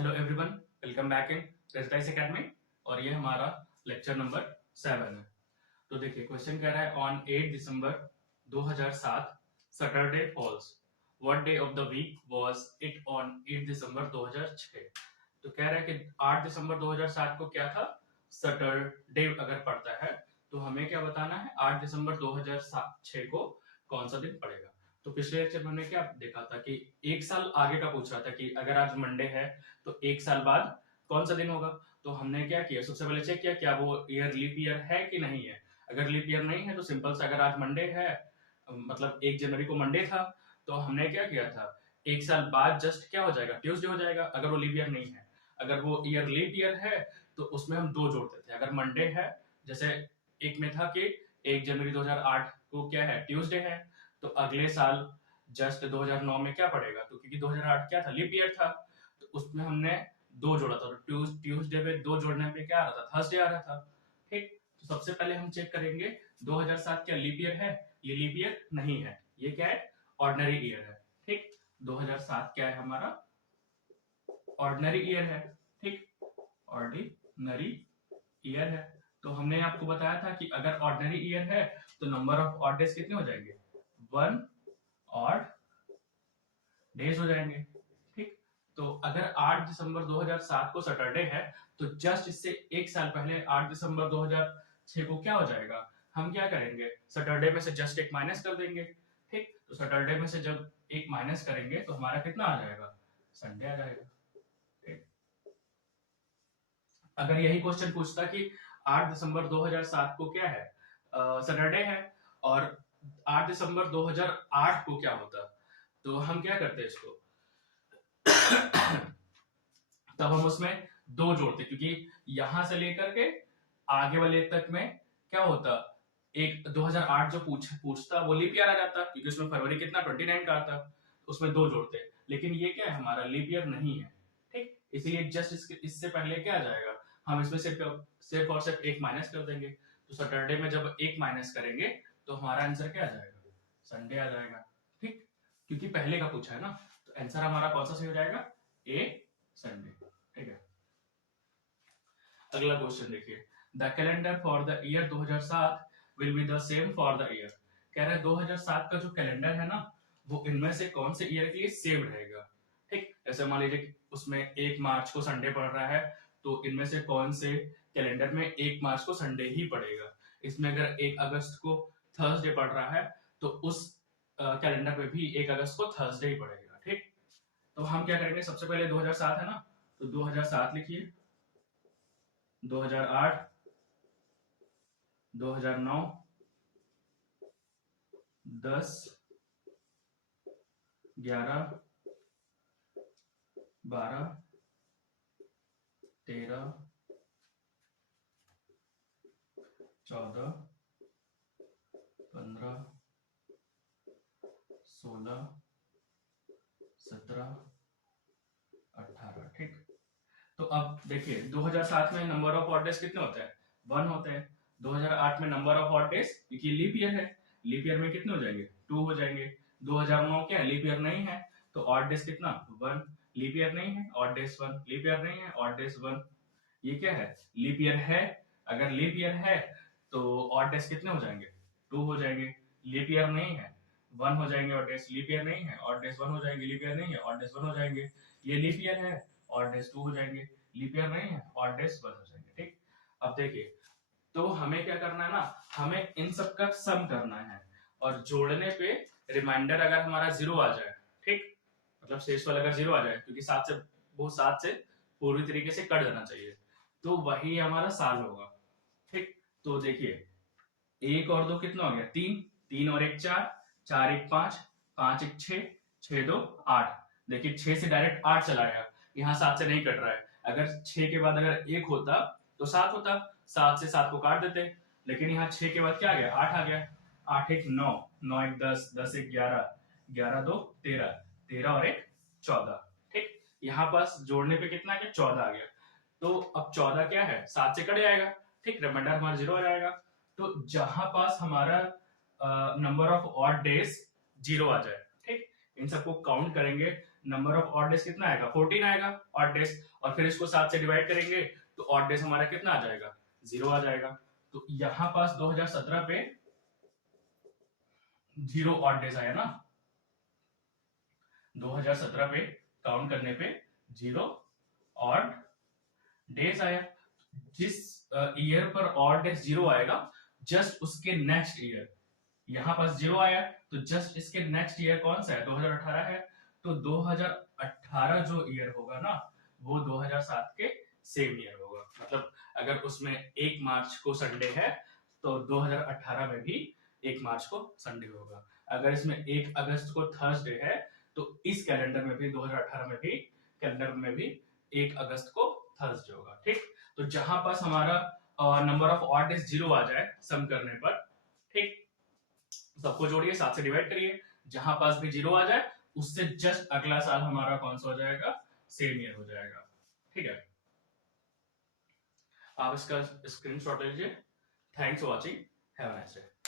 Hello everyone, welcome back in रेजिटाइस academy. और ये हमारा लेक्चर नंबर 7 है। तो देखिए, क्वेश्चन कह रहा है on 8 December 2007 Saturday falls, what day of the week was it on 8 December 2006। तो कह रहा है कि 8 दिसंबर 2007 को क्या था, सैटरडे अगर पड़ता है तो हमें क्या बताना है, 8 दिसंबर 2006 को कौन सा दिन पड़ेगा। तो पिछले लेक्चर में हमने क्या देखा था कि एक साल आगे का पूछ रहा था कि अगर आज मंडे है तो एक साल बाद कौन सा दिन होगा। तो हमने क्या किया, सबसे पहले चेक किया क्या वो ईयर लीप ईयर है कि नहीं है। अगर लीप ईयर नहीं है तो सिंपल सा, अगर आज मंडे है मतलब 1 जनवरी को मंडे था, तो हमने क्या किया था, एक साल बाद जस्ट क्या हो जाएगा, ट्यूसडे हो जाएगा अगर वो लीप ईयर नहीं है। अगर वो ईयर लीप ईयर है तो उसमें हम 2 जोड़ते थे। अगर मंडे है, जैसे एक में था कि 1 जनवरी 2008 को क्या है, ट्यूसडे है, तो अगले साल जस्ट 2009 में क्या पड़ेगा, तो क्योंकि 2008 क्या था, लीप ईयर था, तो उसमें हमने 2 जोड़ा था। तो ट्यूसडे पे 2 जोड़ने पे क्या आ रहा था, थर्सडे आ रहा था। ठीक, तो सबसे पहले हम चेक करेंगे 2007 क्या लीप ईयर है। ये लीप ईयर नहीं है, ये क्या है, ऑर्डिनरी ईयर है। ठीक, 2007 क्या है हमारा, ऑर्डिनरी ईयर है। ठीक, ऑर्डिनरी ईयर है। तो हमने आपको बताया था कि अगर ऑर्डिनरी ईयर है तो नंबर ऑफ ऑड डेज कितने हो जाएंगे, 1 ऑड डेज हो जाएंगे। ठीक, तो अगर 8 दिसंबर 2007 को सैटरडे है तो जस्ट इससे एक साल पहले 8 दिसंबर 2006 को क्या हो जाएगा, हम क्या करेंगे, सैटरडे में से जस्ट एक माइनस कर देंगे। ठीक, तो सैटरडे में से जब एक माइनस करेंगे तो हमारा कितना आ जाएगा, संडे आ जाएगा। ठीक, अगर यही क्वेश्चन पूछता कि 8 दिसंबर 2007 को क्या है, सैटरडे है, और 8 दिसंबर 2008 को क्या होता, तो हम क्या करते हैं इसको तब हम उसमें 2 जोड़ते, क्योंकि यहां से लेकर के आगे वाले तक में क्या होता, एक 2008 जो पूछता वो लीप ईयर आ जाता, क्योंकि उसमें फरवरी कितना 29 का आता, उसमें 2 जोड़ते। लेकिन ये क्या है, हमारा लीप ईयर नहीं है। ठीक, इसीलिए जस्ट इससे पहले क्या आ जाएगा, हम इसमें सिर्फ और सिर्फ एक माइनस कर देंगे। तो सैटरडे में जब एक माइनस करेंगे तो हमारा आंसर क्या आ जाएगा, संडे आ जाएगा। ठीक, क्योंकि पहले का पूछा है ना, तो आंसर हमारा कौन सा सही हो जाएगा, ए, संडे। ठीक है, अगला क्वेश्चन देखिए, the calendar for the year 2007 will be the same for the year. कह रहा है 2007 का जो कैलेंडर है ना, वो इनमें से कौन से ईयर के लिए सेम रहेगा। ठीक, जैसे मान लीजिए उसमें 1 मार्च को संडे पड़ रहा है, तो इनमें से कौन से कैलेंडर में 1 मार्च को संडे ही पड़ेगा। इसमें अगर 1 अगस्त को थर्सडे पड़ रहा है तो उस कैलेंडर पे भी 1 अगस्त को थर्सडे ही पड़ेगा। ठीक, तो हम क्या करेंगे, सबसे पहले 2007 है ना, तो 2007 लिखिए, 2008, 2009, 10, 11, 12, 13, 14, 15, 16, 17, 18। ठीक, तो अब देखिए 2007 में नंबर ऑफ ऑड डेज कितने होते हैं, 1 होते हैं। 2008 में नंबर ऑफ ऑड डेज, क्योंकि लीप ईयर है, लीप ईयर में कितने हो जाएंगे, 2 हो जाएंगे। 2009 क्या है, लीप ईयर नहीं है, तो ऑड डेज कितना, 1। लीप ईयर नहीं है, ऑड डेज 1। लीप ईयर नहीं है, ऑड डेज 1। ये क्या है, लीप ईयर है। अगर लीप ईयर है तो ऑड डेज कितने हो जाएंगे, 2 हो जाएंगे। लीप ईयर नहीं है, 1 हो जाएंगे ऑड डेज। लीप ईयर नहीं है, ऑड डेज 1 हो जाएंगे। लीप ईयर नहीं है, ऑड डेज 1 हो जाएंगे। ये लीप ईयर है, ऑड डेज 2 हो जाएंगे। लीप ईयर नहीं है, ऑड डेज 1 हो जाएंगे। ठीक, अब देखिए, तो हमें क्या करना है ना, हमें इन सब का सम करना है, और जोड़ने पे रिमाइंडर अगर हमारा 0 आ जाए, ठीक, मतलब शेषफल अगर 0 आ जाए, क्योंकि 7 से वो 7 से पूरी तरीके से कट जाना चाहिए, तो वही हमारा साल होगा। ठीक, तो देखिए 1 और 2 कितना हो गया, 3, 3 और 1 4, 4 1 5, 5 1 6, 6 2 8। देखिए 6 से डायरेक्ट 8 चला गया, यहाँ 7 से नहीं कट रहा है। अगर 6 के बाद अगर 1 होता तो 7 होता, 7 से 7 को काट देते, लेकिन यहाँ 6 के बाद क्या आ गया, 8 आ गया। 8 1 9, 9 1 10, 10 1 11, 11 2 13, 13 और 1 14। ठीक, यहाँ पास जोड़ने पे कितना आ गया, 14 आ गया। तो अब 14 क्या है, 7 से कट जाएगा। ठीक, रिमाइंडर हमारा 0 आ जाएगा। तो जहां पास हमारा नंबर ऑफ ऑड डेज 0 आ जाए, ठीक, इन सबको काउंट करेंगे, नंबर ऑफ ऑड डेज कितना आएगा 14 आएगा ऑड डेज, और फिर इसको 7 से डिवाइड करेंगे तो ऑड डेज हमारा कितना आ जाएगा 0 आ जाएगा। तो यहां पास 2017 पे 0 ऑड डेज आया ना, 2017 पे काउंट करने पे 0 ऑड डेज आया। जिस ईयर पर ऑड डेज 0 आएगा जस्ट उसके नेक्स्ट ईयर, यहां पास 0 आया तो जस्ट इसके नेक्स्ट ईयर कौन सा है 2018 है, तो 2018 जो ईयर होगा ना वो 2007 के सेम ईयर होगा। मतलब अगर उसमें 1 मार्च को संडे है तो 2018 में भी 1 मार्च को संडे होगा। अगर इसमें 1 अगस्त को थर्सडे है तो इस कैलेंडर में भी 2018 में भी कैलेंडर में भी 1 अगस्त को थर्सडे होगा। ठीक, तो जहां पास हमारा नंबर ऑफ ऑड डेज 0 आ जाए सम करने पर, ठीक, सबको जोड़िए 7 से डिवाइड करिए, जहां पास भी 0 आ जाए उससे जस्ट अगला साल हमारा कौन सा हो जाएगा सेम ईयर हो जाएगा। ठीक है, आप इसका स्क्रीनशॉट लीजिए। Thanks for watching, have a nice day.